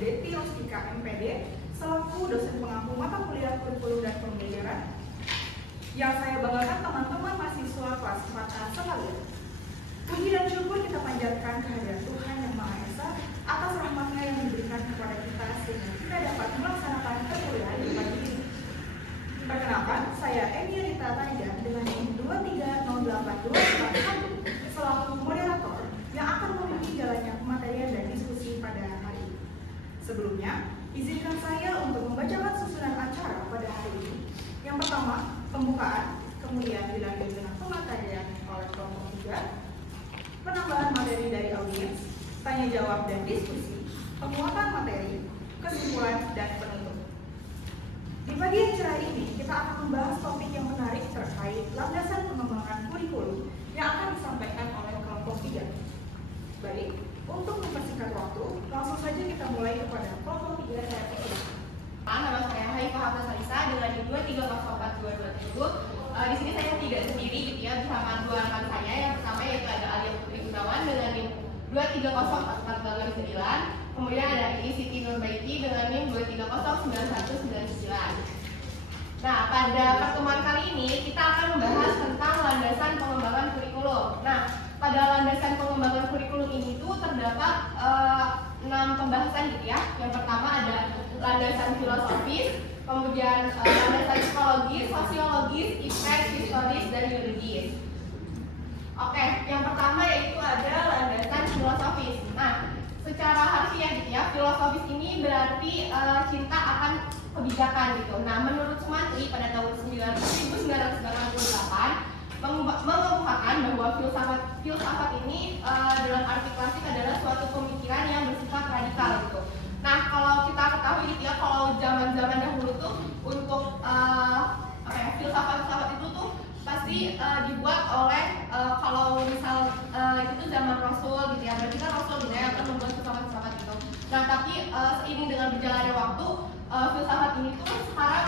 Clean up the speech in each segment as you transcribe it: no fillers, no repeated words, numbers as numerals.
Deti Rustika MPD selaku dosen pengampu mata kuliah kurikulum dan pembelajaran. Yang saya banggakan teman-teman mahasiswa kelas 4A sekalian. Puji dan syukur kita panjatkan kehadiran Tuhan Yang Maha Esa atas rahmat-Nya yang diberikan kepada kita sehingga kita dapat melaksanakan perkuliahan di pagi ini. Perkenalkan, saya Emi Rita Tanja dengan NIM 2308241 selaku moderator yang akan memimpin jalannya pematerian dan diskusi pada hari ini. Sebelumnya, izinkan saya untuk membacakan susunan acara pada hari ini. Yang pertama, pembukaan, kemudian dilanjut dengan pematerian oleh kelompok 3, penambahan materi dari audiens, tanya jawab dan diskusi, penguatan materi, kesimpulan, dan penutup. Di pagi yang cerah ini, kita akan membahas topik yang menarik terkait landasan pengembangan kurikulum yang akan disampaikan oleh kelompok 3. Baik, untuk mempersingkat waktu, langsung saja kita mulai kepada kelompok 3 saya persilakan. Nama saya Haifah Hafsah Salisa dengan NIM 2304227. Di sini saya tidak sendiri gitu ya, bersama dua rekan saya. Yang pertama yaitu ada Alia Putri Gunawan dengan NIM 2304429. Kemudian ada Siti Nurbaiti dengan NIM 2309199. Nah, pada pertemuan kali ini kita akan membahas tentang landasan pengembangan kurikulum. Nah, pada landasan pengembangan kurikulum ini tuh terdapat 6 pembahasan gitu ya. Yang pertama ada landasan filosofis, kemudian landasan psikologis, sosiologis, iptek, historis, dan yuridis. Oke, yang pertama yaitu ada landasan filosofis. Nah, secara harfiah gitu ya, filosofis ini berarti cinta akan kebijakan gitu. Nah, menurut Sumantri pada tahun 1998 mengemukakan bahwa filsafat ini dalam arti klasik adalah suatu pemikiran yang bersifat radikal gitu. Nah, kalau kita ketahui gitu ya, kalau zaman-zaman dahulu tuh untuk filsafat itu tuh pasti dibuat oleh kalau misal itu tuh zaman Rasul gitu ya, berarti kan Rasul gitu ya akan membuat filsafat gitu. Nah, tapi seiring dengan berjalannya waktu, filsafat ini tuh sekarang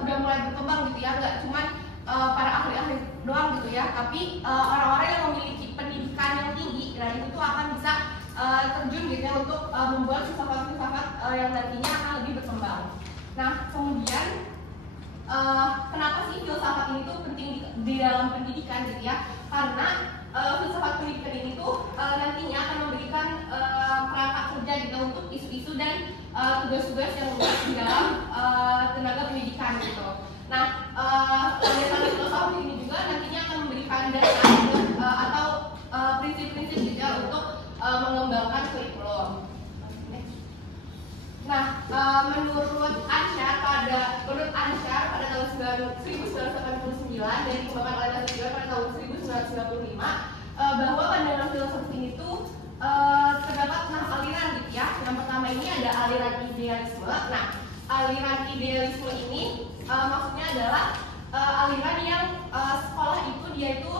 udah mulai berkembang gitu ya, nggak cuman para ahli-ahli doang gitu ya, tapi orang-orang yang memiliki pendidikan yang tinggi, nah itu tuh akan bisa terjun gitu ya untuk membuat filsafat-filsafat yang nantinya akan lebih berkembang. Nah, kemudian kenapa sih filsafat ini tuh penting di dalam pendidikan gitu ya? Karena filsafat pendidikan ini tuh nantinya akan memberikan perangkat kerja gitu untuk isu-isu dan tugas-tugas yang di dalam tenaga pendidikan gitu. Nah, landasan filsafat ini juga nantinya akan memberikan dasar atau prinsip-prinsip gitu ya untuk mengembangkan kurikulum. Nah, menurut Ansyar pada tahun 1989 dan dikembangkan oleh Nasir pada tahun 1995 bahwa pandangan filsafat ini tuh terdapat 6 aliran gitu ya. Yang pertama ini ada aliran idealisme. Nah, aliran idealisme ini maksudnya adalah aliran yang sekolah itu dia itu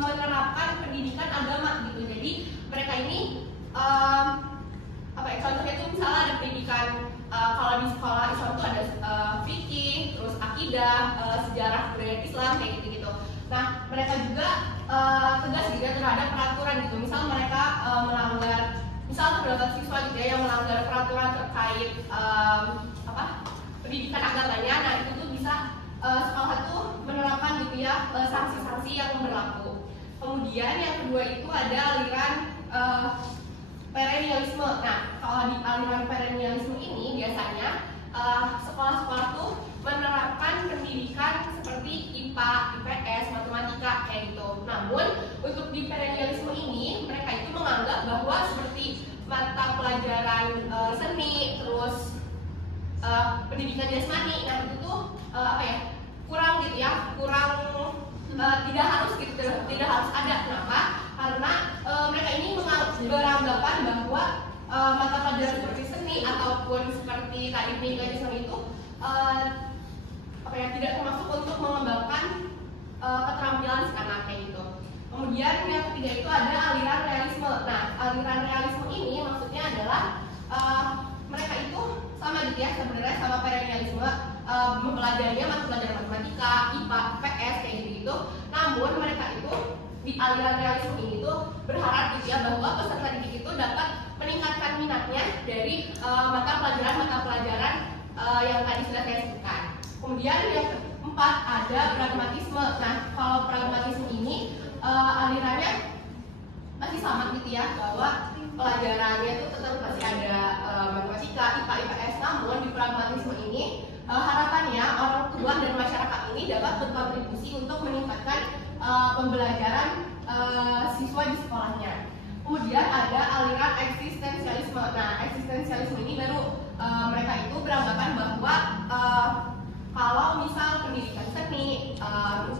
menerapkan pendidikan agama gitu. Jadi mereka ini contohnya itu misalnya ada pendidikan kalau di sekolah Islam itu ada fikih, terus akidah, sejarah budaya Islam kayak gitu-gitu. Nah, mereka juga tegas gitu ya terhadap peraturan gitu. Misal mereka melanggar, misal terdapat siswa gitu ya yang melanggar peraturan terkait pendidikan agamanya, nah itu tuh bisa sekolah tuh menerapkan gitu ya sanksi-sanksi yang berlaku. Kemudian yang kedua itu ada aliran perennialisme. Nah, kalau di aliran perennialisme ini biasanya sekolah-sekolah tuh menerapkan pendidikan seperti IPA, IPS, matematika kayak gitu. Namun untuk di perennialisme ini mereka itu menganggap bahwa seperti mata pelajaran seni, terus pendidikan jasmani, nah itu tuh kurang gitu ya, tidak harus gitu, tidak harus ada. Kenapa? Karena mereka ini beranggapan bahwa mata pelajaran seperti seni ataupun seperti tadi pendidikan jasmani itu tidak termasuk untuk mengembangkan keterampilan anak kayak gitu. Kemudian yang ketiga itu ada aliran realisme. Nah, aliran realisme ini maksudnya adalah mereka itu sama gitu ya, sebenarnya sama perennialisme, mempelajarinya mata pelajaran matematika, IPA, PS kayak gitu. Namun mereka itu di aliran realisme ini tuh berharap gitu ya bahwa peserta didik itu dapat meningkatkan minatnya dari mata pelajaran yang tadi sudah saya sebutkan. Kemudian yang keempat ada pragmatisme. Nah, kalau pragmatisme ini alirannya masih sama gitu ya, bahwa pelajarannya itu tetap masih ada matematika, IPA, IPS. Namun di pragmatisme ini harapannya orang tua dan masyarakat ini dapat berkontribusi untuk meningkatkan pembelajaran siswa di sekolahnya. Kemudian ada aliran eksistensialisme. Nah, eksistensialisme ini baru mereka itu beranggapan bahwa kalau misal pendidikan seni,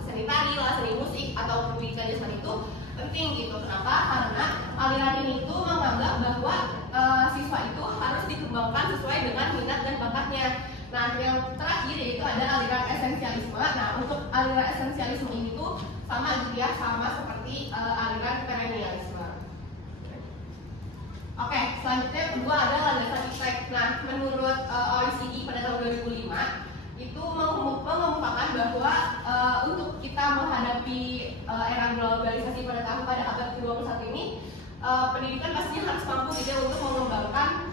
seni tari, seni musik atau pendidikan jasmani itu penting gitu. Kenapa? Karena aliran ini itu menganggap bahwa siswa itu harus dikembangkan sesuai dengan minat dan bakatnya. Nah, yang terakhir yaitu ada aliran esensialisme. Nah, untuk aliran esensialisme ini tuh sama gitu ya, sama seperti aliran perennialisme. Oke, selanjutnya yang kedua ada landasan IPTEK. Nah, menurut OECD pada tahun 2005 itu mengemukakan bahwa untuk kita menghadapi era globalisasi pada abad ke-21 ini, pendidikan pastinya harus mampu gitu ya, untuk mengembangkan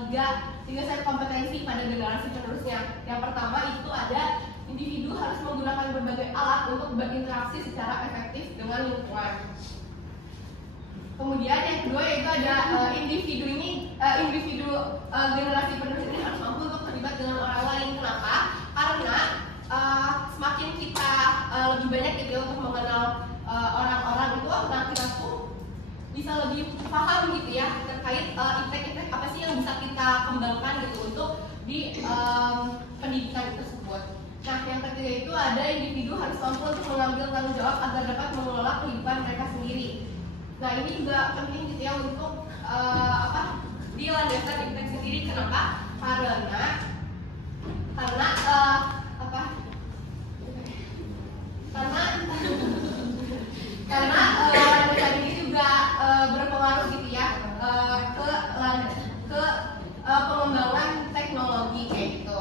tiga set kompetensi pada generasi penerusnya. Yang pertama itu ada individu harus menggunakan berbagai alat untuk berinteraksi secara efektif dengan lingkungan. Kemudian yang kedua yaitu ada individu generasi penerus ini harus mampu untuk terlibat dengan orang lain. Kenapa? Karena semakin kita lebih banyak gitu ya untuk mengenal orang-orang itu, nah kita tuh bisa lebih paham gitu ya terkait impact apa sih yang bisa kita kembangkan gitu untuk di pendidikan tersebut. Nah, yang ketiga itu ada individu harus mampu untuk mengambil tanggung jawab agar dapat mengelola kehidupan mereka sendiri. Nah, ini juga penting gitu ya untuk di landasan impact sendiri. Kenapa? Karena landasan ini juga berpengaruh gitu ya ke pengembangan teknologi kayak gitu.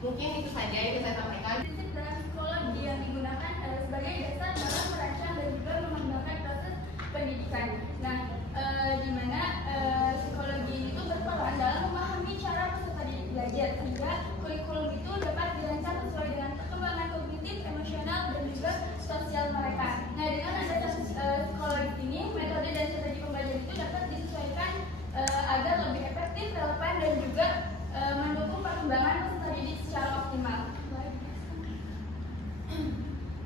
Mungkin itu saja yang bisa saya sampaikan. Prinsip dalam psikologi yang digunakan sebagai dasar dalam merancang dan juga mengembangkan proses pendidikan. Nah, di mana psikologi itu berperan dalam memahami cara peserta didik belajar sehingga kurikulum itu dapat dirancang sesuai dengan perkembangan kognitif, emosional, dan juga sosial mereka. Nah, dengan landasan psikologi ini, metode dan strategi pembelajaran itu dapat disesuaikan agar lebih efektif, relevan, dan juga mendukung perkembangan peserta didik secara optimal.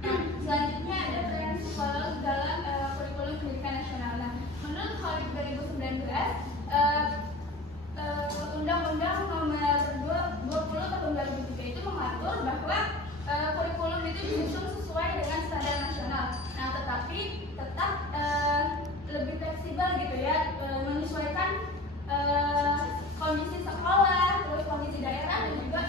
Nah, selanjutnya ada peran psikolog dalam kurikulum pendidikan nasional. Nah, menurut Holik 2019, Undang-Undang Nomor 20 Tahun 2003 itu mengatur bahwa kurikulum itu disusun sesuai dengan standar nasional. Nah, tetapi tetap lebih fleksibel gitu ya, menyesuaikan kondisi sekolah, terus kondisi daerah, dan juga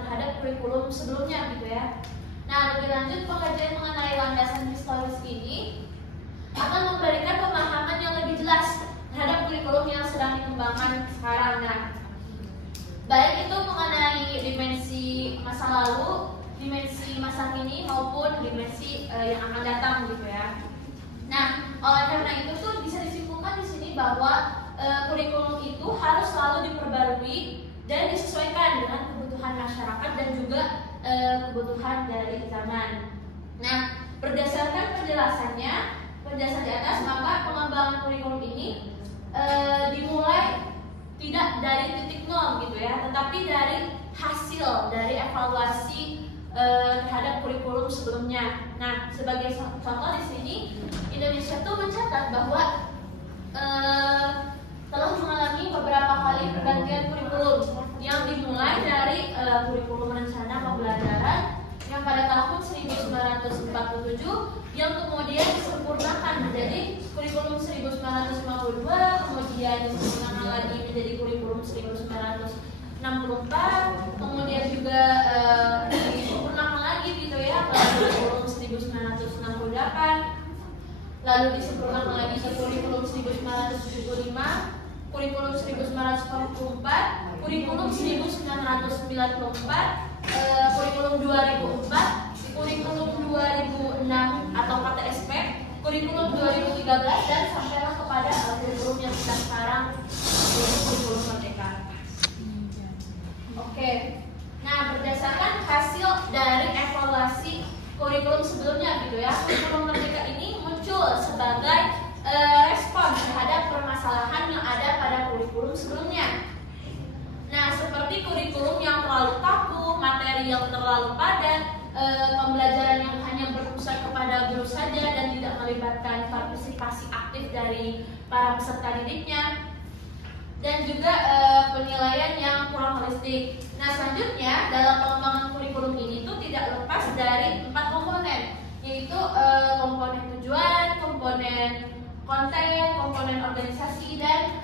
terhadap kurikulum sebelumnya gitu ya. Nah, lebih lanjut pengajian mengenai landasan historis ini akan memberikan pemahaman yang lebih jelas terhadap kurikulum yang sedang dikembangkan sekarang. Nah, baik itu mengenai dimensi masa lalu, dimensi masa kini maupun dimensi yang akan datang gitu ya. Nah, oleh karena itu tuh bisa disimpulkan di sini bahwa kurikulum itu harus selalu diperbarui dan disesuaikan dengan kebutuhan masyarakat dan juga kebutuhan dari zaman. Nah, berdasarkan penjelasan di atas, maka pengembangan kurikulum ini dimulai tidak dari titik nol gitu ya, tetapi dari hasil dari evaluasi terhadap kurikulum sebelumnya. Nah, sebagai contoh di sini, Indonesia tuh mencatat bahwa telah mengalami beberapa kali pergantian kurikulum yang dimulai dari kurikulum rencana pembelajaran yang pada tahun 1947 yang kemudian disempurnakan menjadi kurikulum 1952, kemudian disempurnakan lagi menjadi kurikulum 1964, kemudian juga disempurnakan lagi gitu ya ke kurikulum 1968, lalu disempurnakan lagi ke kurikulum 1975, kurikulum 1944, kurikulum 1994, kurikulum 2004, kurikulum 2006 atau KTSP, kurikulum 2013 dan sampailah kepada kurikulum yang sedang sekarang yaitu kurikulum Merdeka. Oke. Nah, berdasarkan hasil dari evaluasi kurikulum sebelumnya gitu ya, kurikulum Merdeka ini muncul sebagai respon terhadap permasalahan yang ada pada kurikulum sebelumnya. Nah, seperti kurikulum yang terlalu kaku, materi yang terlalu padat, pembelajaran yang hanya berpusat kepada guru saja dan tidak melibatkan partisipasi aktif dari para peserta didiknya, dan juga penilaian yang kurang holistik. Nah, selanjutnya dalam pengembangan kurikulum ini tuh tidak lepas dari 4 komponen, yaitu komponen tujuan, komponen konten, komponen organisasi, dan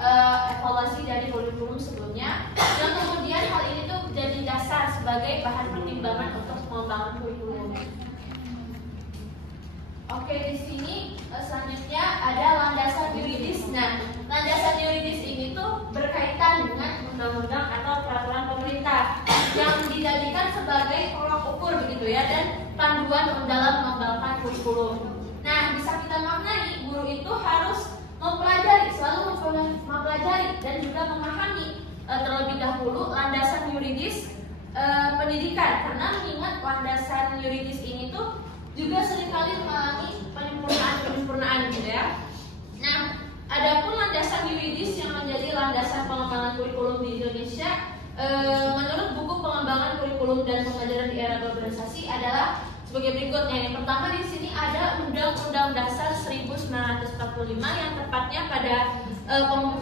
evaluasi dari kurikulum sebelumnya. Dan kemudian hal ini tuh jadi dasar sebagai bahan pertimbangan untuk pengembangan kurikulum. Oke, di sini selanjutnya ada landasan yuridis. Nah, landasan yuridis ini tuh berkaitan dengan undang-undang atau peraturan pemerintah yang dijadikan sebagai tolak ukur begitu ya, dan panduan dalam mengembangkan kurikulum. Nah, bisa kita maknai guru itu harus selalu mempelajari dan juga memahami terlebih dahulu landasan yuridis pendidikan, karena mengingat landasan yuridis ini tuh juga seringkali mengalami penyempurnaan gitu ya. Nah, adapun landasan yuridis yang menjadi landasan pengembangan kurikulum di Indonesia menurut buku pengembangan kurikulum dan pembelajaran di era globalisasi adalah sebagai berikut. Yang pertama di sini ada Undang-Undang Dasar 1945 yang tepatnya pada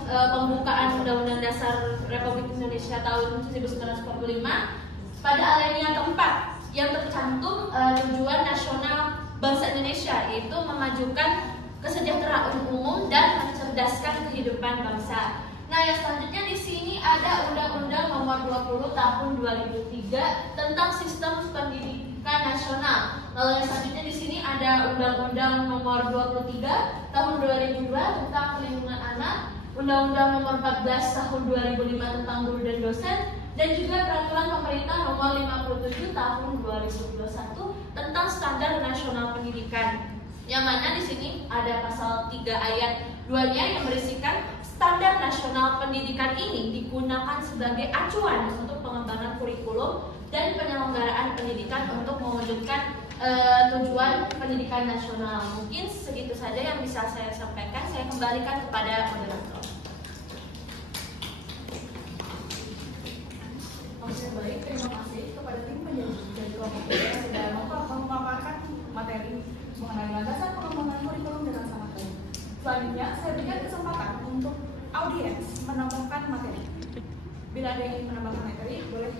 pembukaan Undang-Undang Dasar Republik Indonesia tahun 1945 pada alinea keempat yang tercantum tujuan nasional bangsa Indonesia, yaitu memajukan kesejahteraan umum dan mencerdaskan kehidupan bangsa. Nah, yang selanjutnya di sini ada Undang-Undang Nomor 20 Tahun 2003 tentang Sistem Pendidikan Nasional. Lalu yang selanjutnya di sini ada Undang-Undang Nomor 23 Tahun 2002 tentang Perlindungan Anak, Undang-Undang Nomor 14 Tahun 2005 tentang Guru dan Dosen, dan juga Peraturan Pemerintah Nomor 57 Tahun 2021 tentang Standar Nasional Pendidikan. Yang mana di sini ada pasal 3 ayat 2-nya yang berisikan standar nasional pendidikan ini digunakan sebagai acuan untuk pengembangan kurikulum dan penyelenggaraan pendidikan untuk mewujudkan tujuan pendidikan nasional. Mungkin segitu saja yang bisa saya sampaikan. Saya kembalikan kepada moderator. Oke, baik, terima kasih kepada tim penjajah dari kelompok yang sudah memaparkan materi mengenai landasan pengembangan kurikulum dengan sangat baik. Selanjutnya, saya berikan kesempatan untuk audiens menambahkan materi. Bila ada yang ingin menambahkan materi, boleh